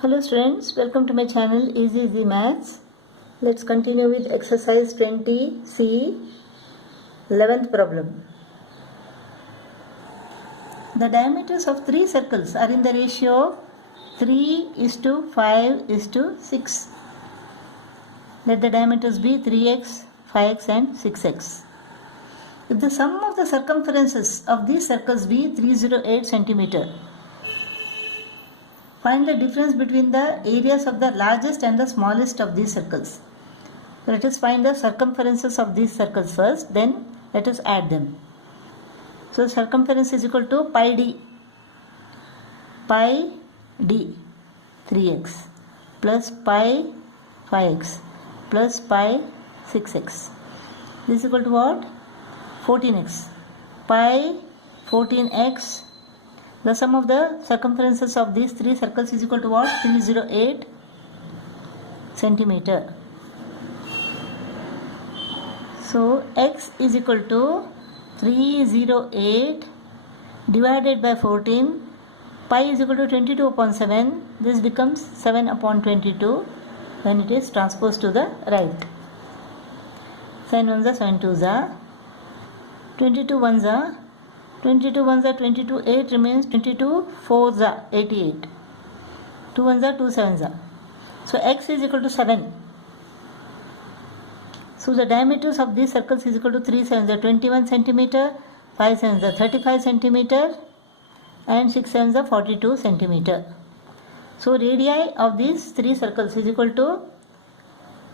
Hello students, welcome to my channel Easy Maths. Let's continue with exercise 20C, 11th problem. The diameters of three circles are in the ratio of 3:5:6. Let the diameters be 3x, 5x and 6x. If the sum of the circumferences of these circles be 308 cm, find the difference between the areas of the largest and the smallest of these circles. So let us find the circumferences of these circles first, then let us add them. So circumference is equal to pi d 3x plus pi 5x plus pi 6x. This is equal to what? 14x. Pi 14x. The sum of the circumferences of these three circles is equal to what? 308 centimeter. So x is equal to 308 divided by 14. Pi is equal to 22 upon 7. This becomes 7 upon 22 when it is transposed to the right. 7 1s are 7 2s are 22 1s are 22 1s are 22, 8 remains, 22 4s are 88, 2 1s are 2 7s are. So x is equal to 7. So the diameters of these circles is equal to 3 7s are 21 centimeter, 5 7s are 35 centimeter and 6 7s are 42 centimeter. So radii of these three circles is equal to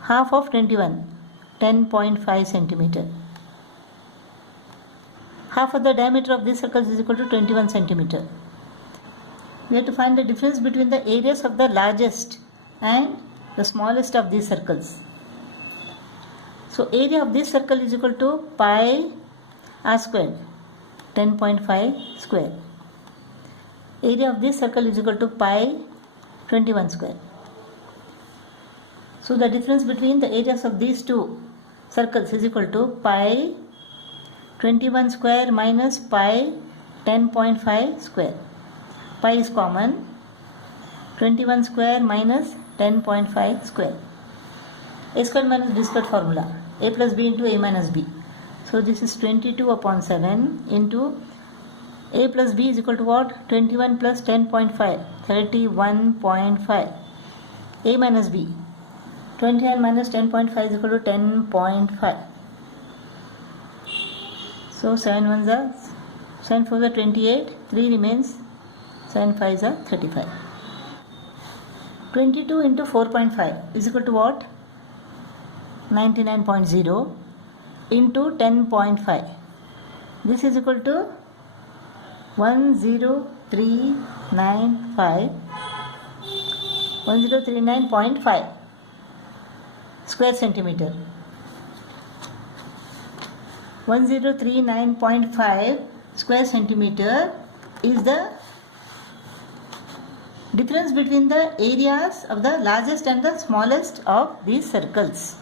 half of 21, 10.5 centimeter. Half of the diameter of this circle is equal to 21 centimeter. We have to find the difference between the areas of the largest and the smallest of these circles. So area of this circle is equal to pi r square, 10.5 square. Area of this circle is equal to pi 21 square. So the difference between the areas of these two circles is equal to pi 21 square minus pi 10.5 square. Pi is common. 21 square minus 10.5 square. A square minus b square formula. A plus b into a minus b. So this is 22 upon 7 into a plus b is equal to what? 21 plus 10.5. 31.5. A minus b. 21 minus 10.5 is equal to 10.5. So 7 1s are 7 4s are 28, 3 remains, 7 5s are 35. 22 into 4.5 is equal to what? 99.0 into 10.5. This is equal to 10395 square centimeter. 1039.5 square centimeter is the difference between the areas of the largest and the smallest of these circles.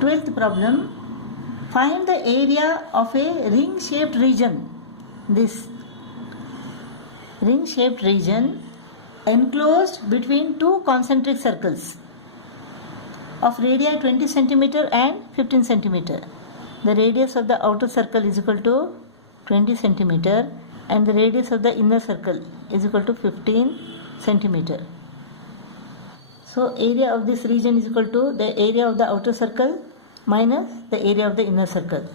Twelfth problem. Find the area of a ring-shaped region. This ring-shaped region enclosed between two concentric circles of radii 20 cm and 15 cm. The radius of the outer circle is equal to 20 cm and the radius of the inner circle is equal to 15 cm. So area of this region is equal to the area of the outer circle minus the area of the inner circle.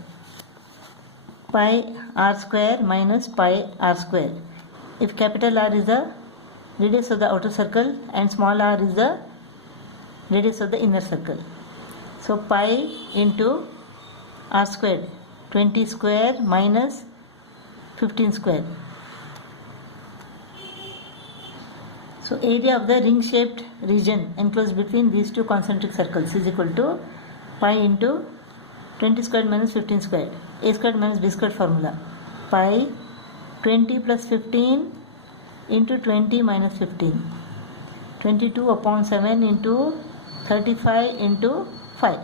Pi r square minus pi r square. If capital R is the radius of the outer circle and small r is the radius of the inner circle. So pi into r square, 20 square minus 15 square. So area of the ring shaped region enclosed between these two concentric circles is equal to pi into 20 square minus 15 square. A square minus b square formula. Pi 20 plus 15 into 20 minus 15. 22 upon 7 into 35 into 5.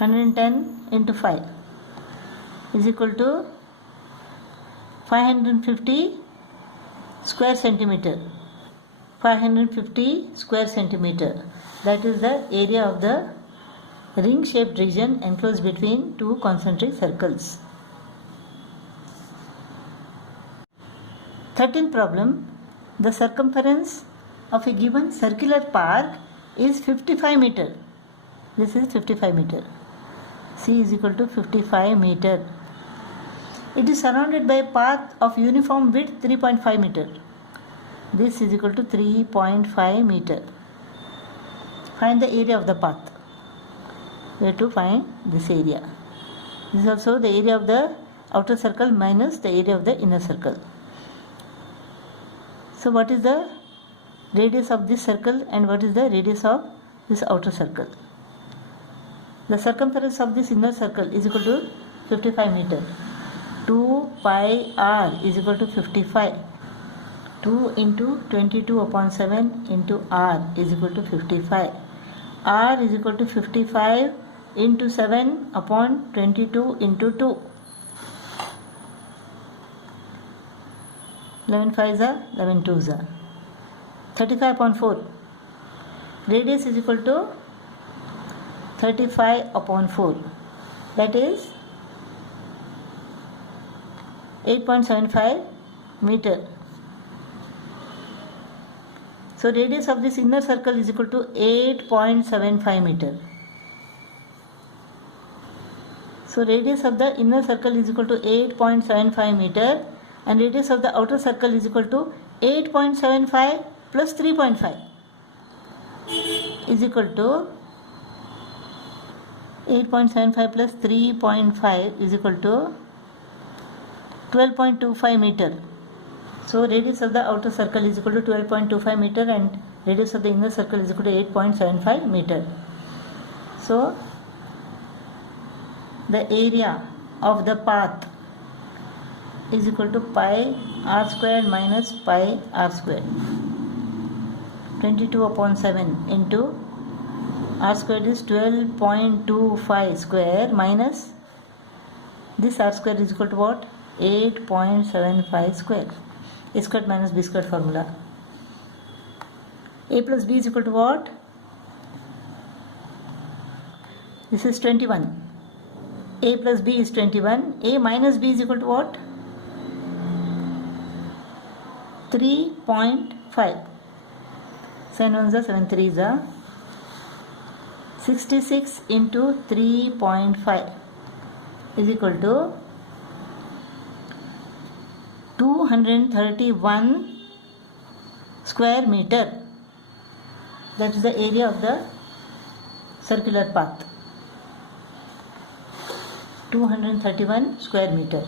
110 into 5 is equal to 550 square centimeter. 550 square centimeter. That is the area of the ring shaped region enclosed between two concentric circles. 13th problem. The circumference of a given circular park is 55 meter. This is 55 meter. C is equal to 55 meter. It is surrounded by a path of uniform width 3.5 meter. This is equal to 3.5 meter. Find the area of the path. We have to find this area. This is also the area of the outer circle minus the area of the inner circle. So what is the radius of this circle and what is the radius of this outer circle? The circumference of this inner circle is equal to 55 meter. 2 pi r is equal to 55. 2 into 22 upon 7 into r is equal to 55. R is equal to 55 into 7 upon 22 into 2. 11 5s are 11 2s are 35 upon 4. Radius is equal to 35 upon 4. That is 8.75 meter. So radius of this inner circle is equal to 8.75 meter. So radius of the inner circle is equal to 8.75 meter and radius of the outer circle is equal to 8.75 plus 3.5 is equal to 8.75 plus 3.5 is equal to 12.25 meter. So radius of the outer circle is equal to 12.25 meter and radius of the inner circle is equal to 8.75 meter. So the area of the path is equal to pi r square minus pi r square. 22 upon 7 into r square is 12.25 square minus this r square is equal to what? 8.75 square. A squared minus b squared formula. A plus b is equal to what? This is 21. A plus b is 21. A minus b is equal to what? 3.5. 7 1s are 7 3s are 66 into 3.5 is equal to 231 square meter. That is the area of the circular path. 231 square meter.